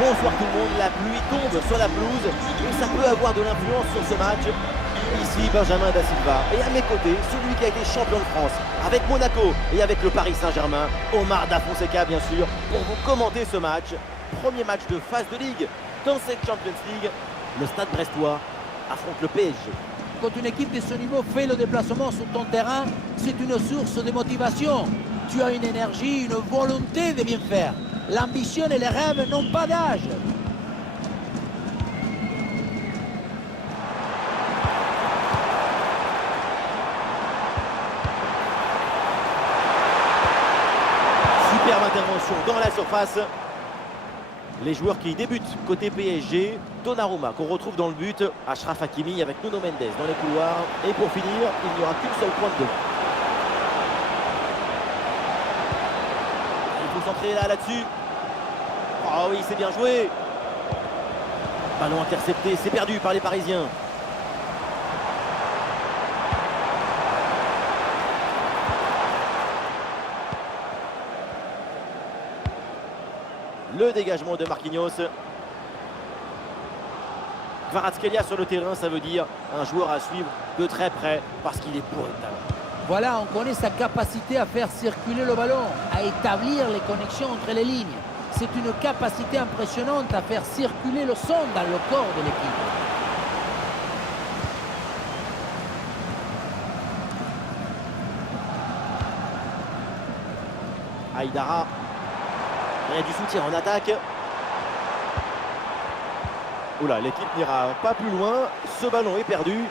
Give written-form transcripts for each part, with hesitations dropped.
Bonsoir tout le monde, la pluie tombe sur la pelouse et ça peut avoir de l'influence sur ce match. Ici Benjamin Da Silva et à mes côtés, celui qui a été champion de France avec Monaco et avec le Paris Saint-Germain, Omar Da Fonseca bien sûr, pour vous commenter ce match. Premier match de phase de Ligue dans cette Champions League. Le Stade Brestois affronte le PSG. Quand une équipe de ce niveau fait le déplacement sur ton terrain, c'est une source de motivation. Tu as une énergie, une volonté de bien faire. L'ambition et les rêves n'ont pas d'âge. Superbe intervention dans la surface. Les joueurs qui débutent côté PSG, Donnarumma qu'on retrouve dans le but, Achraf Hakimi avec Nuno Mendes dans les couloirs. Et pour finir, il n'y aura qu'une seule pointe de. Il faut centrer là-dessus. Ah oui, c'est bien joué. Ballon intercepté, c'est perdu par les Parisiens. Le dégagement de Marquinhos. Kvaratskhelia sur le terrain, ça veut dire un joueur à suivre de très près parce qu'il est bourré de talent. Voilà, on connaît sa capacité à faire circuler le ballon, à établir les connexions entre les lignes. C'est une capacité impressionnante à faire circuler le son dans le corps de l'équipe. Aïdara. Il y a du soutien en attaque. Oula, l'équipe n'ira pas plus loin. Ce ballon est perdu.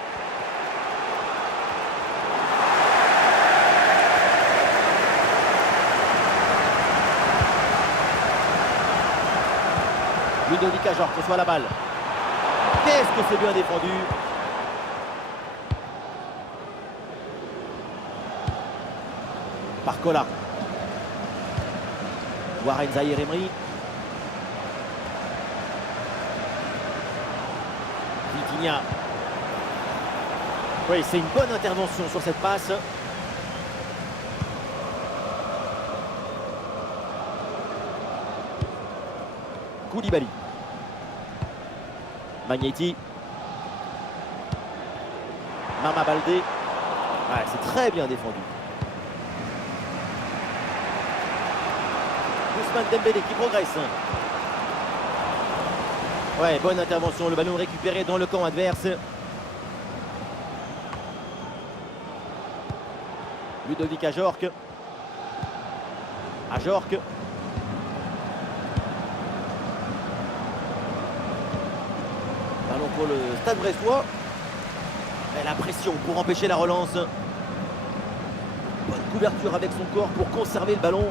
Ludovic Ajorc reçoit la balle. Qu'est-ce que c'est bien défendu. Barcola. Warren Zaïre-Emery. Vitinha. Oui, c'est une bonne intervention sur cette passe. Koulibaly. Magneti. Mama Baldé. Ouais, c'est très bien défendu. Ousmane Dembélé qui progresse. Ouais, bonne intervention. Le ballon récupéré dans le camp adverse. Ludovic Ajorc. Ajorc. Ballon pour le Stade Brestois. Et la pression pour empêcher la relance. Bonne couverture avec son corps pour conserver le ballon.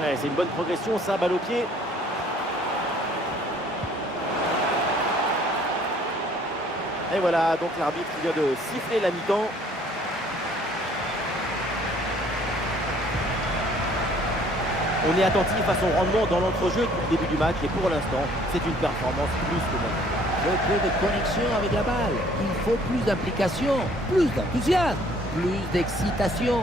Ouais, c'est une bonne progression, ça, balle au pied. Et voilà, donc l'arbitre vient de siffler la mi-temps. On est attentif à son rendement dans l'entrejeu depuis le début du match et pour l'instant, c'est une performance plus que bonne. Beaucoup de connexion avec la balle. Il faut plus d'implication, plus d'enthousiasme, plus d'excitation.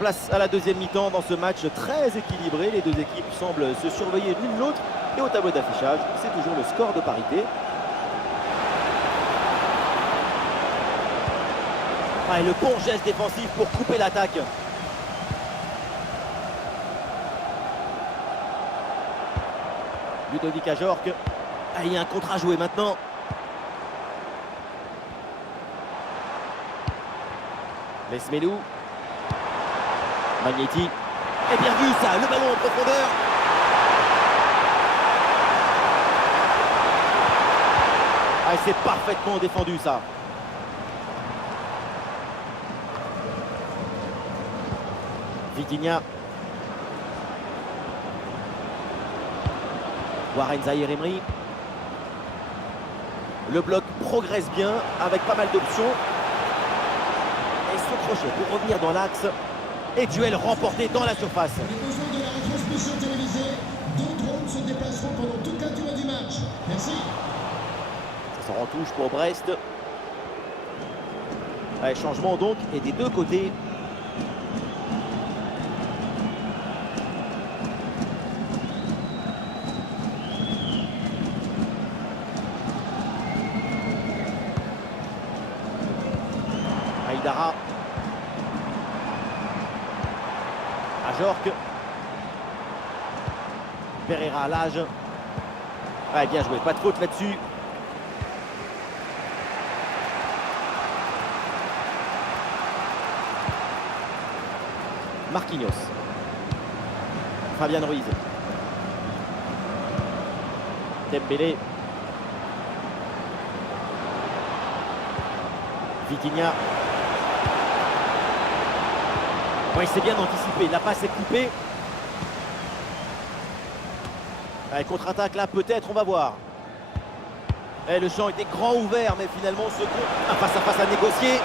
Place à la deuxième mi-temps dans ce match très équilibré. Les deux équipes semblent se surveiller l'une l'autre. Et au tableau d'affichage, c'est toujours le score de parité. Ah, et le bon geste défensif pour couper l'attaque. Ludovic Ajorc. Ah, il y a un contre à jouer maintenant. Lesmelou. Magneti. Et bien vu ça, le ballon en profondeur. Ah, c'est parfaitement défendu ça. Vitinha. Warren Zaïre-Emery. Le bloc progresse bien avec pas mal d'options. Et ce crochet pour revenir dans l'axe. Et duel remporté dans la surface. Les besoins de la retransmission télévisée, Deux drones se déplaceront pendant toute la durée du match. Merci. Ça sort en touche pour Brest. Allez, changement donc, et des deux côtés. Aïdara. Ajorc. Pereira à l'âge. Ouais, bien joué, pas de faute là-dessus. Marquinhos. Fabian Ruiz. Dembélé. Vitinha. Bon, il s'est bien anticipé, la passe est coupée. Allez, contre-attaque là, peut-être, on va voir. Et le champ était grand ouvert, mais finalement, ce coup, un face-à-face à négocier.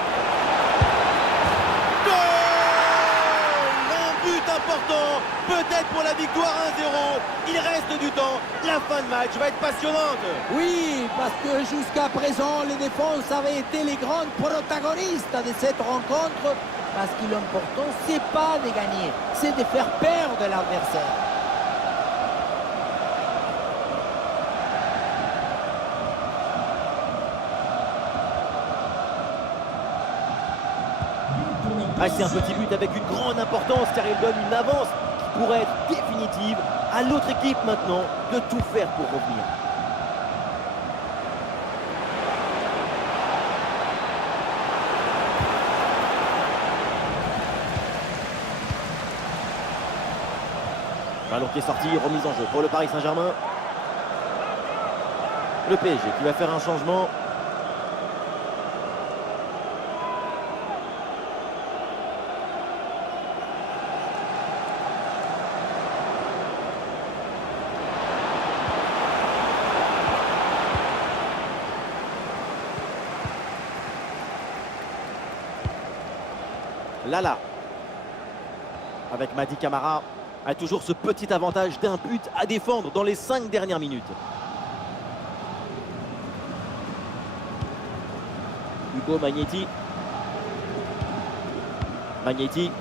Important, peut-être pour la victoire 1-0. Il reste du temps, la fin de match va être passionnante. Oui, parce que jusqu'à présent, les défenses avaient été les grandes protagonistes de cette rencontre. Parce que l'important, c'est pas de gagner, c'est de faire perdre l'adversaire. Ah, c'est un petit but avec une grande importance car il donne une avance qui pourrait être définitive. À l'autre équipe maintenant de tout faire pour revenir. Ballon qui est sorti, remise en jeu pour le Paris Saint-Germain. Le PSG qui va faire un changement. Lala avec Mady Camara a toujours ce petit avantage d'un but à défendre dans les 5 dernières minutes. Hugo Magnetti. Magnetti.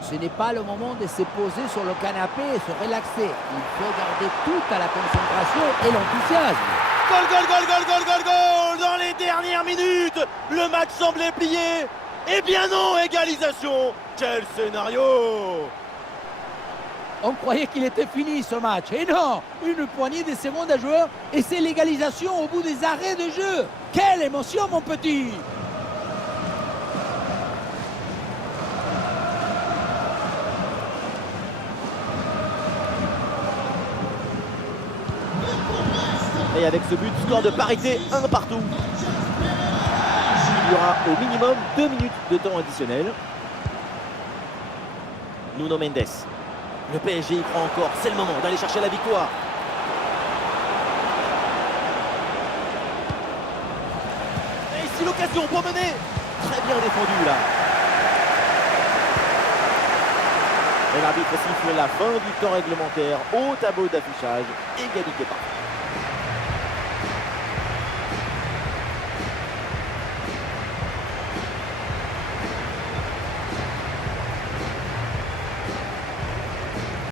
Ce n'est pas le moment de se poser sur le canapé et se relaxer. Il faut garder toute la concentration et l'enthousiasme. Goal, goal, goal, goal, goal, goal, goal. Dans les dernières minutes, le match semblait plié. Eh bien non, égalisation. Quel scénario! On croyait qu'il était fini ce match. Et non, une poignée de secondes à jouer et c'est l'égalisation au bout des arrêts de jeu. Quelle émotion, mon petit! Et avec ce but, score de parité, 1 partout. Il y aura au minimum 2 minutes de temps additionnel. Nuno Mendes. Le PSG y croit encore. C'est le moment d'aller chercher la victoire. Et ici l'occasion pour mener. Très bien défendu là. Et l'arbitre siffle la fin du temps réglementaire au tableau d'affichage. Égalité parfaite.